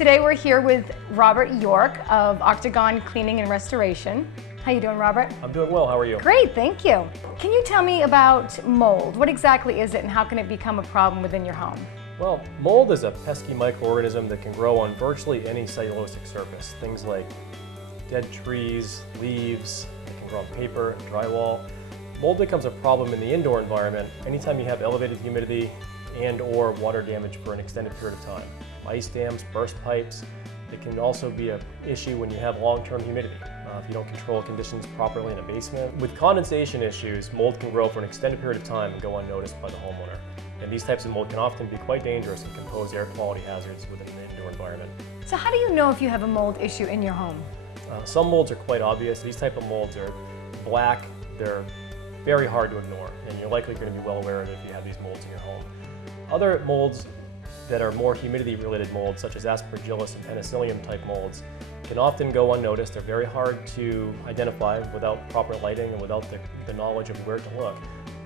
Today we're here with Robert York of Octagon Cleaning and Restoration. How you doing, Robert? I'm doing well. How are you? Great, thank you. Can you tell me about mold? What exactly is it and how can it become a problem within your home? Well, mold is a pesky microorganism that can grow on virtually any cellulosic surface. Things like dead trees, leaves, it can grow on paper, drywall. Mold becomes a problem in the indoor environment anytime you have elevated humidity and/or water damage for an extended period of time. Ice dams, burst pipes. It can also be an issue when you have long-term humidity. If you don't control conditions properly in a basement. With condensation issues, mold can grow for an extended period of time and go unnoticed by the homeowner. And these types of mold can often be quite dangerous and can pose air quality hazards within the indoor environment. So how do you know if you have a mold issue in your home? Some molds are quite obvious. These type of molds are black, they're very hard to ignore, and you're likely going to be well aware of it if you have these molds in your home. Other molds that are more humidity-related molds, such as Aspergillus and Penicillium type molds, can often go unnoticed. They're very hard to identify without proper lighting and without the knowledge of where to look.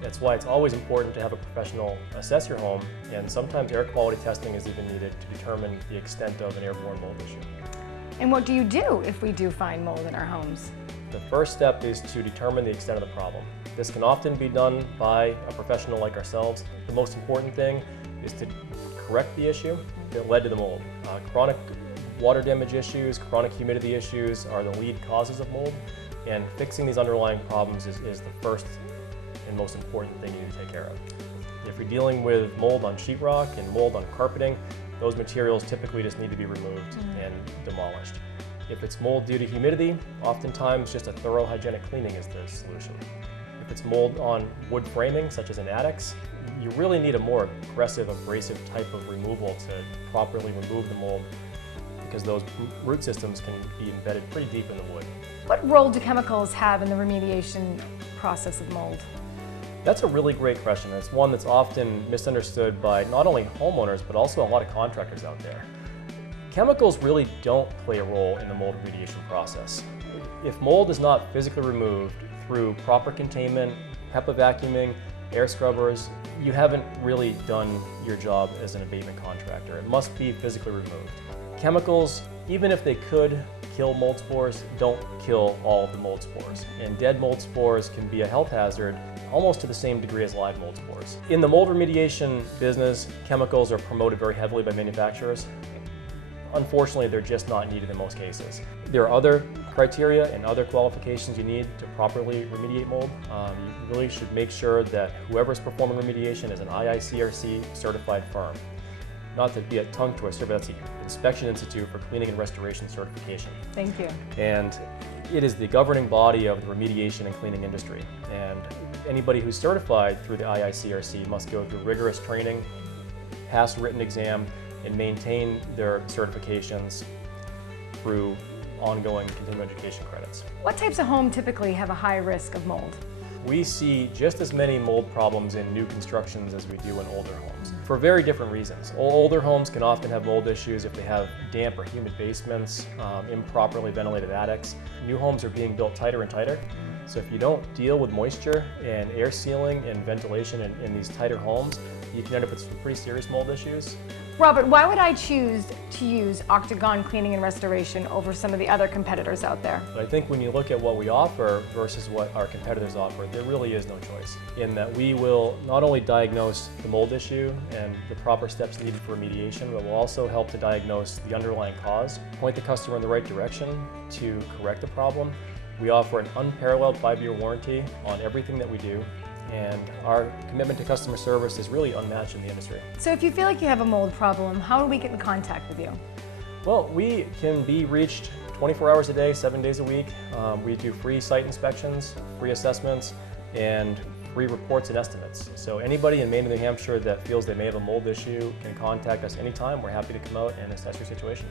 That's why it's always important to have a professional assess your home, and sometimes air quality testing is even needed to determine the extent of an airborne mold issue. And what do you do if we do find mold in our homes? The first step is to determine the extent of the problem. This can often be done by a professional like ourselves. The most important thing is to correct the issue that led to the mold. Chronic water damage issues, chronic humidity issues are the lead causes of mold, and fixing these underlying problems is the first and most important thing you need to take care of. If you're dealing with mold on sheetrock and mold on carpeting, those materials typically just need to be removed and demolished. If it's mold due to humidity, oftentimes just a thorough hygienic cleaning is the solution. If it's mold on wood framing, such as in attics, you really need a more aggressive, abrasive type of removal to properly remove the mold, because those root systems can be embedded pretty deep in the wood. What role do chemicals have in the remediation process of mold? That's a really great question. It's one that's often misunderstood by not only homeowners, but also a lot of contractors out there. Chemicals really don't play a role in the mold remediation process. If mold is not physically removed through proper containment, HEPA vacuuming, air scrubbers, you haven't really done your job as an abatement contractor. It must be physically removed. Chemicals, even if they could kill mold spores, don't kill all of the mold spores. And dead mold spores can be a health hazard almost to the same degree as live mold spores. In the mold remediation business, chemicals are promoted very heavily by manufacturers. Unfortunately, they're just not needed in most cases. There are other criteria and other qualifications you need to properly remediate mold. You really should make sure that whoever's performing remediation is an IICRC certified firm. Not to be a tongue twister, but that's the Inspection Institute for Cleaning and Restoration Certification. Thank you. And it is the governing body of the remediation and cleaning industry. And anybody who's certified through the IICRC must go through rigorous training, pass a written exam, and maintain their certifications through ongoing continuing education credits. What types of homes typically have a high risk of mold? We see just as many mold problems in new constructions as we do in older homes, for very different reasons. Older homes can often have mold issues if they have damp or humid basements, improperly ventilated attics. New homes are being built tighter and tighter, so if you don't deal with moisture and air sealing and ventilation in these tighter homes, you can end up with some pretty serious mold issues. Robert, why would I choose to use Octagon Cleaning and Restoration over some of the other competitors out there? But I think when you look at what we offer versus what our competitors offer, there really is no choice. In that we will not only diagnose the mold issue and the proper steps needed for remediation, but we'll also help to diagnose the underlying cause, point the customer in the right direction to correct the problem. We offer an unparalleled 5-year warranty on everything that we do, and our commitment to customer service is really unmatched in the industry. So if you feel like you have a mold problem, how do we get in contact with you? Well, we can be reached 24 hours a day, 7 days a week. We do free site inspections, free assessments, and free reports and estimates. So anybody in Maine and New Hampshire that feels they may have a mold issue can contact us anytime. We're happy to come out and assess your situation.